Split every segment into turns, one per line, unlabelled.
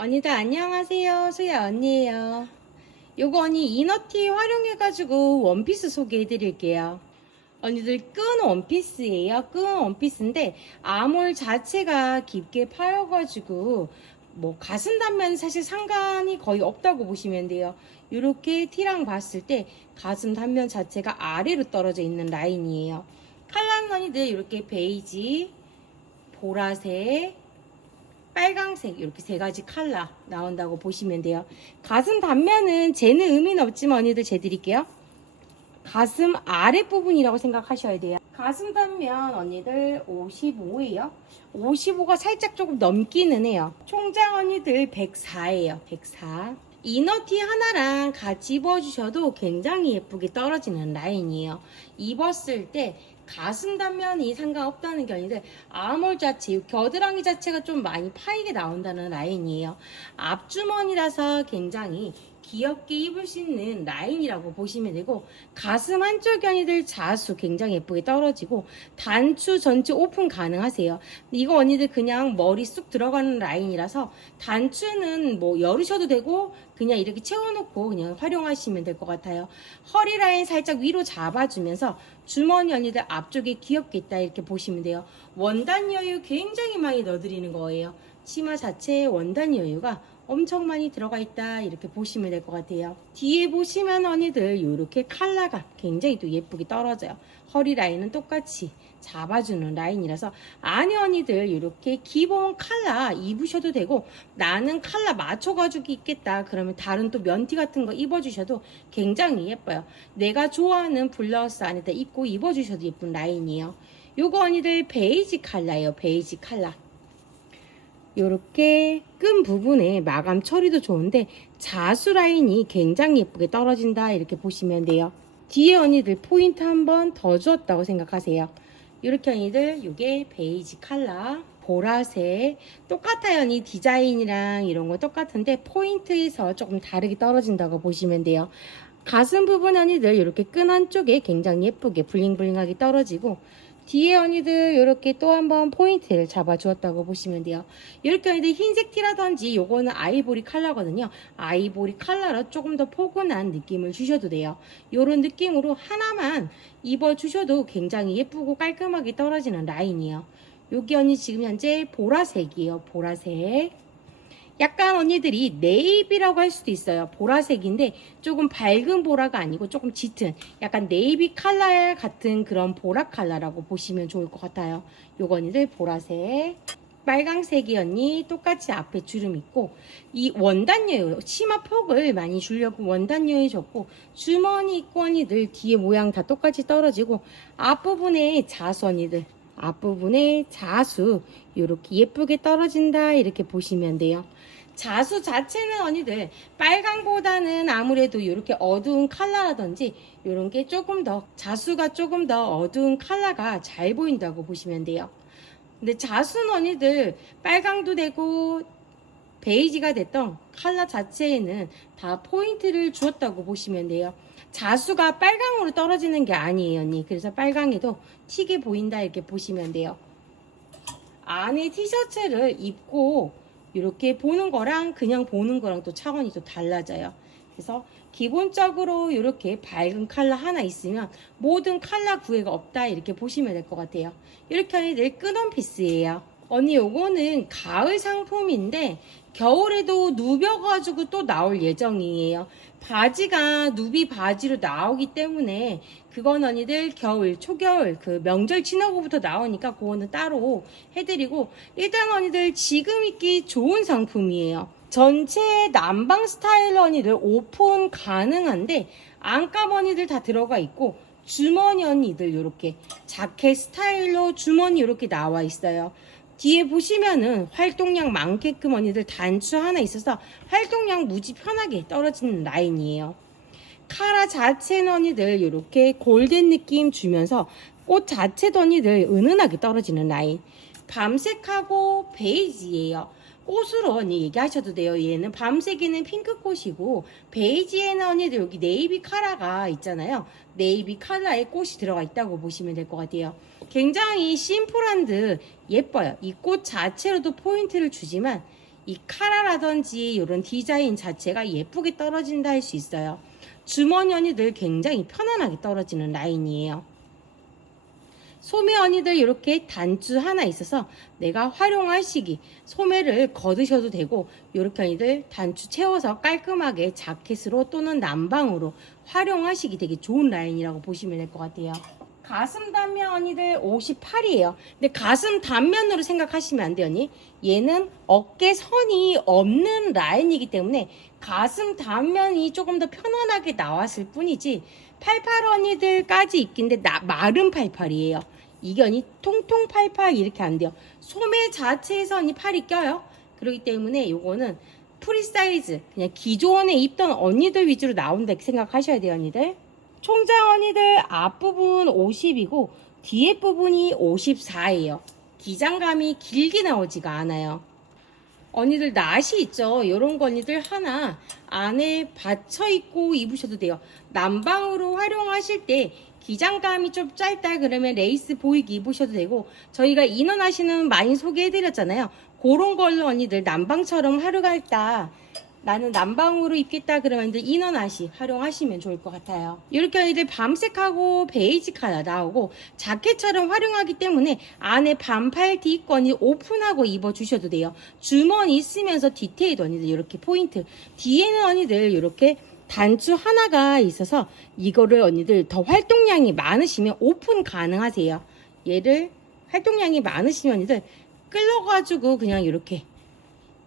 언니들 안녕하세요. 수야 언니예요. 요거 언니 이너티 활용해가지고 원피스 소개해드릴게요. 언니들 끈 원피스예요. 끈 원피스인데 아몰 자체가 깊게 파여가지고 뭐 가슴 단면 사실 상관이 거의 없다고 보시면 돼요. 이렇게 티랑 봤을 때 가슴 단면 자체가 아래로 떨어져 있는 라인이에요. 칼라는 언니들 이렇게 베이지, 보라색, 빨강색 이렇게 세 가지 컬러 나온다고 보시면 돼요. 가슴 단면은 재는 의미는 없지만 언니들 재 드릴게요. 가슴 아랫부분이라고 생각하셔야 돼요. 가슴 단면 언니들 55예요. 55가 살짝 조금 넘기는 해요. 총장 언니들 104예요. 104. 이너티 하나랑 같이 입어주셔도 굉장히 예쁘게 떨어지는 라인이에요. 입었을 때 가슴 단면이 상관없다는 게 아닌데 아몰 자체, 겨드랑이 자체가 좀 많이 파이게 나온다는 라인이에요. 앞주머니라서 굉장히 귀엽게 입을 수 있는 라인이라고 보시면 되고 가슴 한쪽 연이들 자수 굉장히 예쁘게 떨어지고 단추 전체 오픈 가능하세요. 이거 언니들 그냥 머리 쑥 들어가는 라인이라서 단추는 뭐 열으셔도 되고 그냥 이렇게 채워놓고 그냥 활용하시면 될 것 같아요. 허리 라인 살짝 위로 잡아주면서 주머니 언니들 앞쪽에 귀엽게 있다 이렇게 보시면 돼요. 원단 여유 굉장히 많이 넣어드리는 거예요. 치마 자체에 원단 여유가 엄청 많이 들어가 있다 이렇게 보시면 될 것 같아요. 뒤에 보시면 언니들 이렇게 컬러가 굉장히 또 예쁘게 떨어져요. 허리 라인은 똑같이 잡아주는 라인이라서 안에 언니들 이렇게 기본 컬러 입으셔도 되고 나는 컬러 맞춰가지고 입겠다 그러면 다른 또 면티 같은 거 입어주셔도 굉장히 예뻐요. 내가 좋아하는 블라우스 안에다 입고 입어주셔도 예쁜 라인이에요. 요거 언니들 베이지 컬러예요. 베이지 컬러. 이렇게 끈 부분에 마감 처리도 좋은데 자수 라인이 굉장히 예쁘게 떨어진다 이렇게 보시면 돼요. 뒤에 언니들 포인트 한 번 더 주었다고 생각하세요. 이렇게 언니들 이게 베이지 컬러 보라색 똑같아요 언니 디자인이랑 이런 거 똑같은데 포인트에서 조금 다르게 떨어진다고 보시면 돼요. 가슴 부분 언니들 이렇게 끈 한쪽에 굉장히 예쁘게 블링블링하게 떨어지고 뒤에 언니들 이렇게 또 한번 포인트를 잡아 주었다고 보시면 돼요. 이렇게 언니들 흰색 티라든지 요거는 아이보리 컬러거든요. 아이보리 컬러로 조금 더 포근한 느낌을 주셔도 돼요. 요런 느낌으로 하나만 입어 주셔도 굉장히 예쁘고 깔끔하게 떨어지는 라인이에요. 여기 언니 지금 현재 보라색이에요. 보라색. 약간 언니들이 네이비라고 할 수도 있어요. 보라색인데 조금 밝은 보라가 아니고 조금 짙은 약간 네이비 칼라 같은 그런 보라 칼라라고 보시면 좋을 것 같아요. 요거 언니들 보라색. 빨강색이 언니 똑같이 앞에 주름 있고 이 원단여유 치마 폭을 많이 주려고 원단여유 줬고 주머니 있고 언니들 뒤에 모양 다 똑같이 떨어지고 앞부분에 자수 언니들 앞부분에 자수 이렇게 예쁘게 떨어진다 이렇게 보시면 돼요. 자수 자체는 언니 들 빨강보다는 아무래도 이렇게 어두운 컬러라든지 이런 게 조금 더 자수가 조금 더 어두운 컬러가 잘 보인다고 보시면 돼요. 근데 자수는 언니들 빨강도 되고 베이지가 됐던 컬러 자체에는 다 포인트를 주었다고 보시면 돼요. 자수가 빨강으로 떨어지는 게 아니에요, 언니. 그래서 빨강에도 튀게 보인다 이렇게 보시면 돼요. 안에 티셔츠를 입고 이렇게 보는 거랑 그냥 보는 거랑 또 차원이 또 달라져요. 그래서 기본적으로 이렇게 밝은 컬러 하나 있으면 모든 컬러 구애가 없다 이렇게 보시면 될 것 같아요. 이렇게 하면 늘 끈원 피스예요. 언니 요거는 가을 상품인데 겨울에도 누벼가지고 또 나올 예정이에요. 바지가 누비 바지로 나오기 때문에 그건 언니들 겨울, 초겨울 그 명절 지나고부터 나오니까 그거는 따로 해드리고 일단 언니들 지금 입기 좋은 상품이에요. 전체 남방 스타일 언니들 오픈 가능한데 안감 언니들 다 들어가 있고 주머니 언니들 이렇게 자켓 스타일로 주머니 이렇게 나와 있어요. 뒤에 보시면은 활동량 많게끔 언니들 단추 하나 있어서 활동량 무지 편하게 떨어지는 라인이에요. 카라 자체는 언니들 이렇게 골덴 느낌 주면서 꽃 자체도 언니들 은은하게 떨어지는 라인. 밤색하고 베이지예요. 꽃으로 언니 얘기하셔도 돼요. 얘는 밤색에는 핑크꽃이고 베이지에는 언니들 여기 네이비 카라가 있잖아요. 네이비 카라에 꽃이 들어가 있다고 보시면 될 것 같아요. 굉장히 심플한 듯 예뻐요. 이 꽃 자체로도 포인트를 주지만 이 카라라든지 이런 디자인 자체가 예쁘게 떨어진다 할 수 있어요. 주머니 언니들 굉장히 편안하게 떨어지는 라인이에요. 소매 언니들 이렇게 단추 하나 있어서 내가 활용할 시기 소매를 걷으셔도 되고 이렇게 언니들 단추 채워서 깔끔하게 자켓으로 또는 남방으로 활용하시기 되게 좋은 라인이라고 보시면 될 것 같아요. 가슴 단면 언니들 58이에요. 근데 가슴 단면으로 생각하시면 안 돼요, 언니. 얘는 어깨 선이 없는 라인이기 때문에 가슴 단면이 조금 더 편안하게 나왔을 뿐이지 88 언니들까지 있긴데 나, 마른 88이에요. 이게 언니 통통 88 이렇게 안 돼요. 소매 자체에서 언니 팔이 껴요. 그렇기 때문에 요거는 프리 사이즈 그냥 기존에 입던 언니들 위주로 나온다 생각하셔야 돼요, 언니들. 총장 언니들 앞부분 50이고 뒤에 부분이 54예요. 기장감이 길게 나오지가 않아요. 언니들 낫이 있죠. 이런 거 언니들 하나 안에 받쳐 입고 입으셔도 돼요. 난방으로 활용하실 때 기장감이 좀 짧다 그러면 레이스 보이게 입으셔도 되고 저희가 인원 하시는 많이 소개해드렸잖아요. 그런 걸로 언니들 난방처럼 하루 갈다 나는 난방으로 입겠다 그러면 이제 인원아시 활용하시면 좋을 것 같아요. 이렇게 언니들 밤색하고 컬러 나오고 자켓처럼 활용하기 때문에 안에 반팔 뒤권이 오픈하고 입어주셔도 돼요. 주머니 있으면서 디테일 언니들 이렇게 포인트 뒤에는 언니들 이렇게 단추 하나가 있어서 이거를 언니들 더 활동량이 많으시면 오픈 가능하세요. 얘를 활동량이 많으시면 언니들 끌어가지고 그냥 이렇게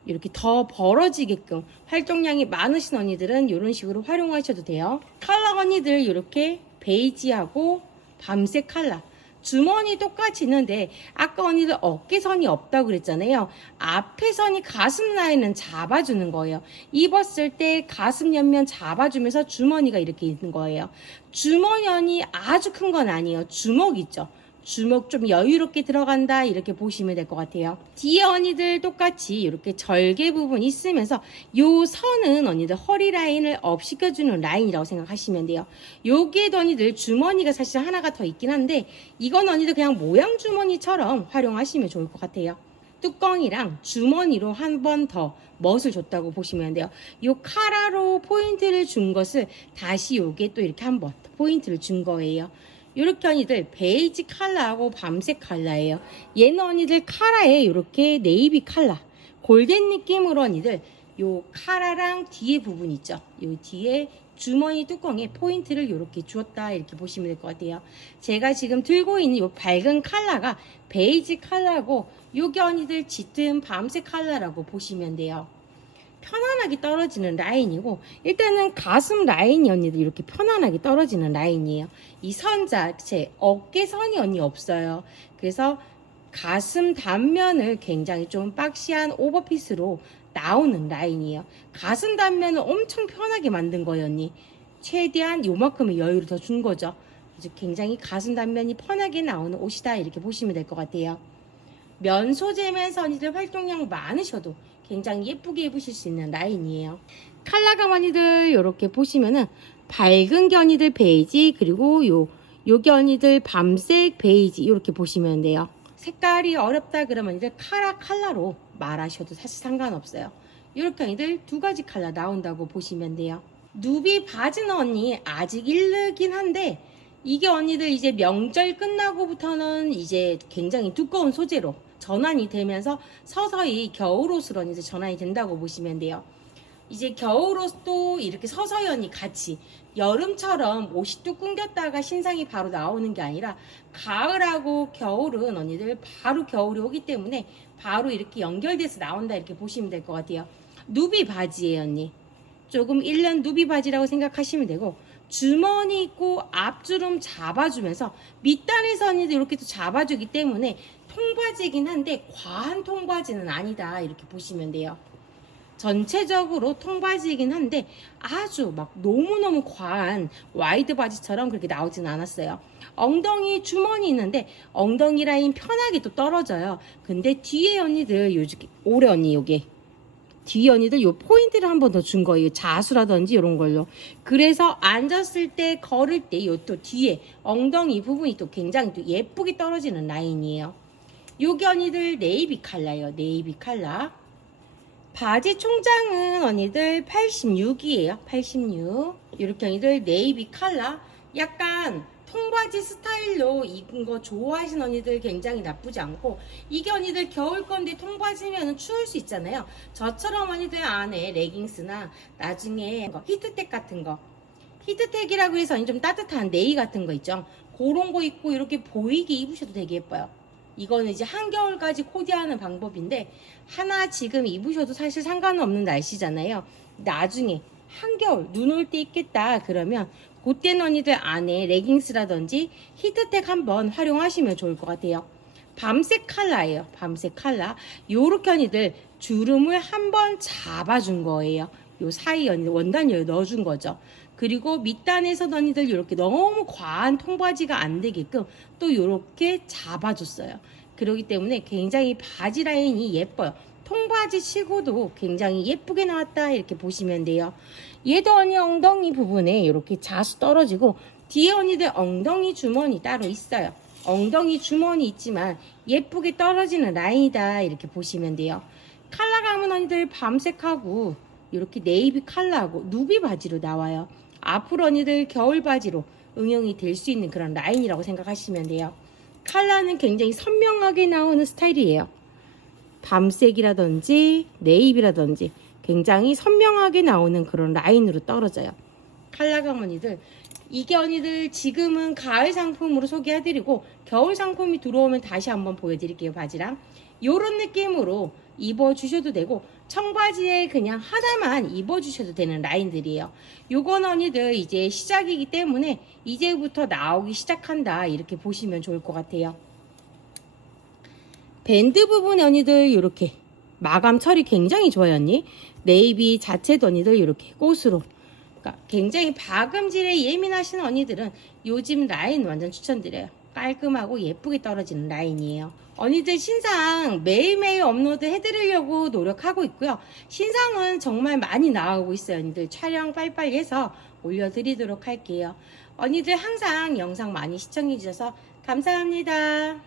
이렇게 더 벌어지게끔 활동량이 많으신 언니들은 이런 식으로 활용하셔도 돼요. 컬러 언니들 이렇게 베이지하고 밤색 컬러 주머니 똑같이 있는데 아까 언니들 어깨선이 없다고 그랬잖아요. 앞에 선이 가슴 라인은 잡아주는 거예요. 입었을 때 가슴 옆면 잡아주면서 주머니가 이렇게 있는 거예요. 주머니 아주 큰 건 아니에요. 주먹 있죠. 주먹 좀 여유롭게 들어간다 이렇게 보시면 될 것 같아요 뒤에 언니들 똑같이 이렇게 절개 부분 있으면서 요 선은 언니들 허리 라인을 업 시켜주는 라인이라고 생각하시면 돼요 여기에도 언니들 주머니가 사실 하나가 더 있긴 한데 이건 언니들 그냥 모양 주머니처럼 활용하시면 좋을 것 같아요 뚜껑이랑 주머니로 한 번 더 멋을 줬다고 보시면 돼요. 요 카라로 포인트를 준 것을 다시 요게 또 이렇게 한 번 포인트를 준 거예요. 이렇게 언니들 베이지 컬러하고 밤색 컬러예요. 얘는 언니들 카라에 이렇게 네이비 컬러 골덴 느낌으로 언니들 요 카라랑 뒤에 부분 있죠. 요 뒤에 주머니 뚜껑에 포인트를 이렇게 주었다 이렇게 보시면 될 것 같아요. 제가 지금 들고 있는 요 밝은 컬러가 베이지 컬러고 요게 언니들 짙은 밤색 컬러라고 보시면 돼요. 편안하게 떨어지는 라인이고 일단은 가슴 라인이 언니들 이렇게 편안하게 떨어지는 라인이에요. 이 선 자체 어깨 선이 언니 없어요. 그래서 가슴 단면을 굉장히 좀 박시한 오버핏으로 나오는 라인이에요. 가슴 단면을 엄청 편하게 만든 거예요, 언니. 최대한 요만큼의 여유를 더 준 거죠. 그래서 굉장히 가슴 단면이 편하게 나오는 옷이다 이렇게 보시면 될 것 같아요. 면 소재면서 언니들 활동량 많으셔도 굉장히 예쁘게 입으실 수 있는 라인이에요. 칼라감 언니들 이렇게 보시면은 밝은 견이들 베이지 그리고 요 요게 언니들 밤색 베이지 이렇게 보시면 돼요. 색깔이 어렵다 그러면 이제 카라 칼라로 말하셔도 사실 상관없어요. 이렇게 언니들 두 가지 칼라 나온다고 보시면 돼요. 누비 바지는 언니 아직 일르긴 한데 이게 언니들 이제 명절 끝나고부터는 이제 굉장히 두꺼운 소재로 전환이 되면서 서서히 겨울옷으로 이제 전환이 된다고 보시면 돼요. 이제 겨울옷도 이렇게 서서히 언니 같이 여름처럼 옷이 뚝 끊겼다가 신상이 바로 나오는 게 아니라 가을하고 겨울은 언니들 바로 겨울이 오기 때문에 바로 이렇게 연결돼서 나온다 이렇게 보시면 될 것 같아요. 누비 바지예요 언니. 조금 1년 누비 바지라고 생각하시면 되고 주머니 있고 앞주름 잡아주면서 밑단에서 언니들 이렇게 또 잡아주기 때문에 통바지이긴 한데 과한 통바지는 아니다 이렇게 보시면 돼요. 전체적으로 통바지이긴 한데 아주 막 너무너무 과한 와이드 바지처럼 그렇게 나오진 않았어요. 엉덩이 주머니 있는데 엉덩이 라인 편하게 또 떨어져요. 근데 뒤에 언니들 요즘 올해 언니 요게 뒤에 언니들 요 포인트를 한 번 더 준 거예요. 자수라든지 이런 걸로. 그래서 앉았을 때 걸을 때 요 또 뒤에 엉덩이 부분이 또 굉장히 또 예쁘게 떨어지는 라인이에요. 요게 언니들 네이비 칼라예요. 네이비 칼라. 바지 총장은 언니들 86이에요. 86. 이렇게 언니들 네이비 컬러. 약간 통바지 스타일로 입은 거 좋아하시는 언니들 굉장히 나쁘지 않고 이게 언니들 겨울 건데 통바지면 추울 수 있잖아요. 저처럼 언니들 안에 레깅스나 나중에 뭐 히트텍 같은 거 히트텍이라고 해서 좀 따뜻한 네이 같은 거 있죠. 그런 거 입고 이렇게 보이게 입으셔도 되게 예뻐요. 이거는 이제 한겨울까지 코디하는 방법인데 하나 지금 입으셔도 사실 상관은 없는 날씨잖아요. 나중에 한겨울 눈 올 때 입겠다 그러면 그때는 언니들 안에 레깅스라든지 히트텍 한번 활용하시면 좋을 것 같아요. 밤색 컬러예요. 밤색 컬러. 요렇게 언니들 주름을 한번 잡아준 거예요. 요 사이 언니 원단을 넣어준 거죠. 그리고 밑단에서 언니들 이렇게 너무 과한 통바지가 안 되게끔 또 이렇게 잡아줬어요. 그렇기 때문에 굉장히 바지 라인이 예뻐요. 통바지 치고도 굉장히 예쁘게 나왔다 이렇게 보시면 돼요. 얘도 언니 엉덩이 부분에 이렇게 자수 떨어지고 뒤에 언니들 엉덩이 주머니 따로 있어요. 엉덩이 주머니 있지만 예쁘게 떨어지는 라인이다 이렇게 보시면 돼요. 컬러감은 언니들 밤색하고 이렇게 네이비 컬러하고 누비 바지로 나와요. 앞으로 언니들 겨울 바지로 응용이 될 수 있는 그런 라인이라고 생각하시면 돼요. 컬러는 굉장히 선명하게 나오는 스타일이에요. 밤색이라든지 네이비라든지 굉장히 선명하게 나오는 그런 라인으로 떨어져요. 컬러감 언니들 이게 언니들 지금은 가을 상품으로 소개해드리고 겨울 상품이 들어오면 다시 한번 보여드릴게요 바지랑. 요런 느낌으로 입어주셔도 되고 청바지에 그냥 하나만 입어주셔도 되는 라인들이에요. 요건 언니들 이제 시작이기 때문에 이제부터 나오기 시작한다 이렇게 보시면 좋을 것 같아요 밴드 부분 언니들 이렇게 마감 처리 굉장히 좋아요 언니? 네이비 자체도 언니들 이렇게 꽃으로. 그러니까 굉장히 박음질에 예민하신 언니들은 요즘 라인 완전 추천드려요. 깔끔하고 예쁘게 떨어지는 라인이에요. 언니들 신상 매일매일 업로드 해드리려고 노력하고 있고요. 신상은 정말 많이 나오고 있어요. 언니들 촬영 빨리빨리 해서 올려드리도록 할게요. 언니들 항상 영상 많이 시청해주셔서 감사합니다